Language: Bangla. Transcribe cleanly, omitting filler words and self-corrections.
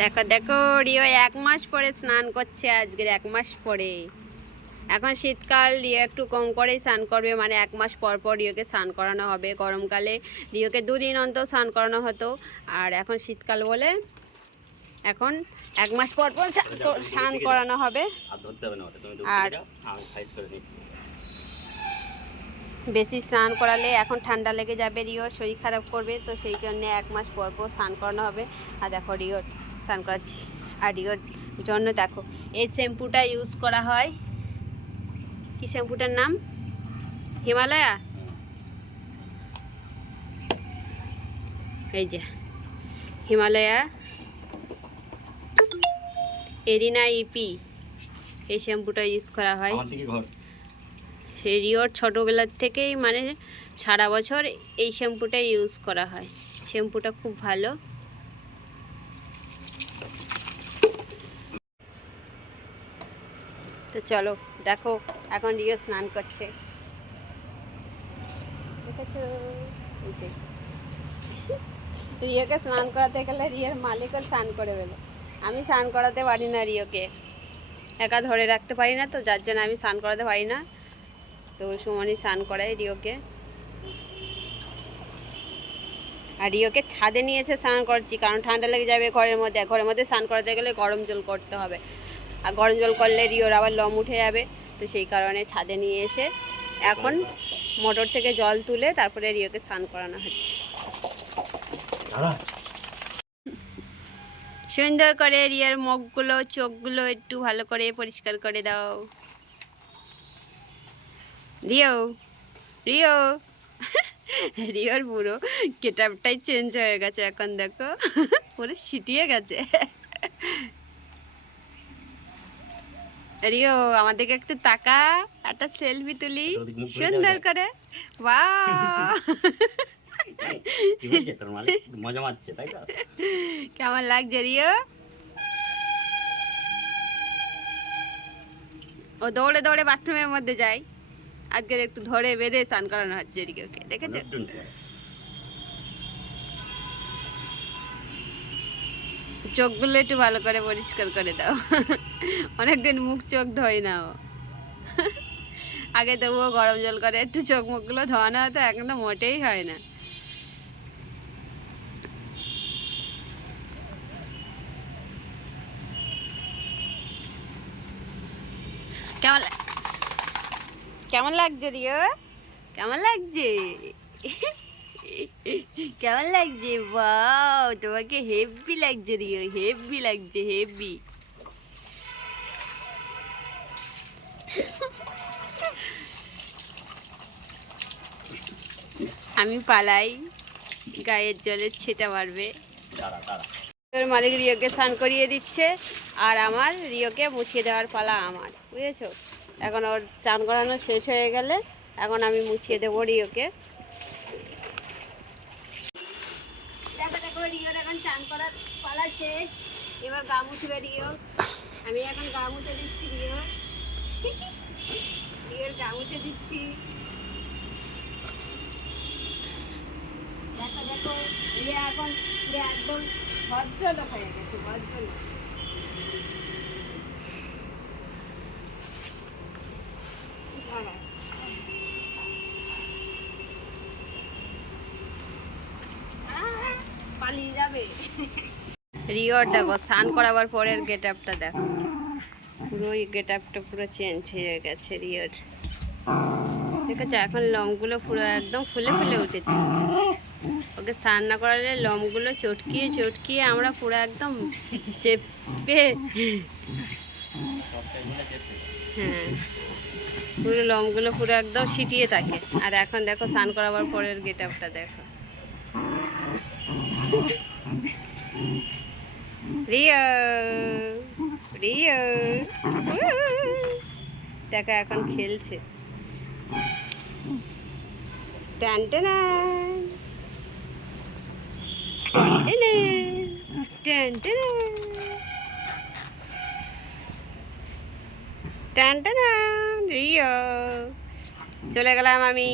দেখো দেখো রিও 1 মাস পরে স্নান করছে, আজকের 1 মাস পরে। এখন শীতকাল, রিও একটু কম করেই স্নান করবে, মানে 1 মাস পর পর রিওকে স্নান করানো হবে। গরমকালে রিওকে 2 দিন অন্তর স্নান করানো হতো, আর এখন শীতকাল বলে এখন 1 মাস পর পর স্নান করানো হবে। আর বেশি স্নান করালে এখন ঠান্ডা লেগে যাবে, রিওর শরীর খারাপ করবে, তো সেই জন্য 1 মাস পর পর স্নান করানো হবে। আর দেখো রিওর স্নান করাচ্ছি, আর রিওর জন্য দেখো এই শ্যাম্পুটা ইউজ করা হয়। কি শ্যাম্পুটার নাম? হিমালয়া। এই যে হিমালয়া এরিনা ইপি, এই শ্যাম্পুটা ইউজ করা হয়। সেই রিওর ছোটোবেলার থেকেই, মানে সারা বছর এই শ্যাম্পুটা ইউজ করা হয়। শ্যাম্পুটা খুব ভালো। তো চলো দেখো, এখন রিও স্নান করছে, দেখেছো? রিওকে স্নান করাতে গেলে রিওর মালিকও স্নান করে বেলো। আমি স্নান করাতে পারি না রিওকে, একা ধরে রাখতে পারি না, তো যার জন্য আমি স্নান করাতে পারি না। তো সুমনই স্নান করাই রিওকে। আর রিওকে ছাদে নিয়ে এসে স্নান করছি, কারণ ঠান্ডা লেগে যাবে ঘরের মধ্যে স্নান করাতে গেলে গরম জল করতে হবে, আর গরম জল করলে রিওর আবার লোম উঠে যাবে। তো সেই কারণে ছাদে নিয়ে এসে এখন মোটর থেকে জল তুলে তারপরে রিওকে স্নান করানো হচ্ছে। সুন্দর করে রিওর মুখগুলো, চোখগুলো একটু ভালো করে পরিষ্কার করে দাও। রিও রিও রিওর পুরো গেটআপটাই চেঞ্জ হয়ে গেছে এখন, দেখো পুরো সিটিয়ে গেছে। রিও আমাদেরকে একটু তাকা, একটা সেলফি তুলি সুন্দর করে। বাহ, কেমন লাগছে রিও? ও দৌড়ে দৌড়ে বাথরুমের মধ্যে যায়, আজকের একটু ধরে বেঁধে স্নান করানো হচ্ছে রিওকে, দেখেছো? চোখগুলো একটু ভালো করে পরিষ্কার করে দাও, অনেকদিন মুখ চোখ ধোয় না ও। আগে তবুও গরম জল করে একটু চোখ মুখগুলো ধোয়ানো হতো, এখন তো মোটেই হয় না। কেমন কেমন লাগছে রিও? কেমন লাগছে? কেমন লাগছে? বাহ, তোমাকে হেভি লাগছে রিও, হেভি লাগছে, হেভি। আমি পালাই, গায়ের জলের ছেটা মারবে। তোর মালিক রিওকে স্নান করিয়ে দিচ্ছে, আর আমার রিওকে মুছিয়ে দেওয়ার পালা আমার, বুঝেছো? এখন ওর স্নান করানো শেষ হয়ে গেলে এখন আমি মুছিয়ে দেবো রিওকে। দেখো দেখো রিওর এখন স্নান করার পালা শেষ, এবার গা মুছবে রিও। আমি এখন গা মুছে দিচ্ছি রিওর গা মুছে দিচ্ছি। দেখো দেখো রিয়া এখন পুরো একদম ভদ্রলোক হয়ে গেছে, ভদ্রলোক। পালিয়ে যাবে। রিওর দেখো স্নান করাবার পরের গেট আপটা দেখো, পুরো গেট আপটা পুরো চেঞ্জ হয়ে গেছে রিওর, দেখেছো? এখন লোমগুলো পুরো একদম ফুলে ফুলে উঠেছে। ওকে স্নান না করালে লোমগুলো চটকিয়ে চটকিয়ে আমরা পুরো একদম চেপে, হ্যাঁ পুরো লোমগুলো পুরো একদম সিটিয়ে থাকে। আর এখন দেখো স্নান করাবার পরের গেট আপটা দেখো। রিও রিও দেখো এখন খেলছে। টান টান টান টান টান। রিও চলে গেলাম আমি।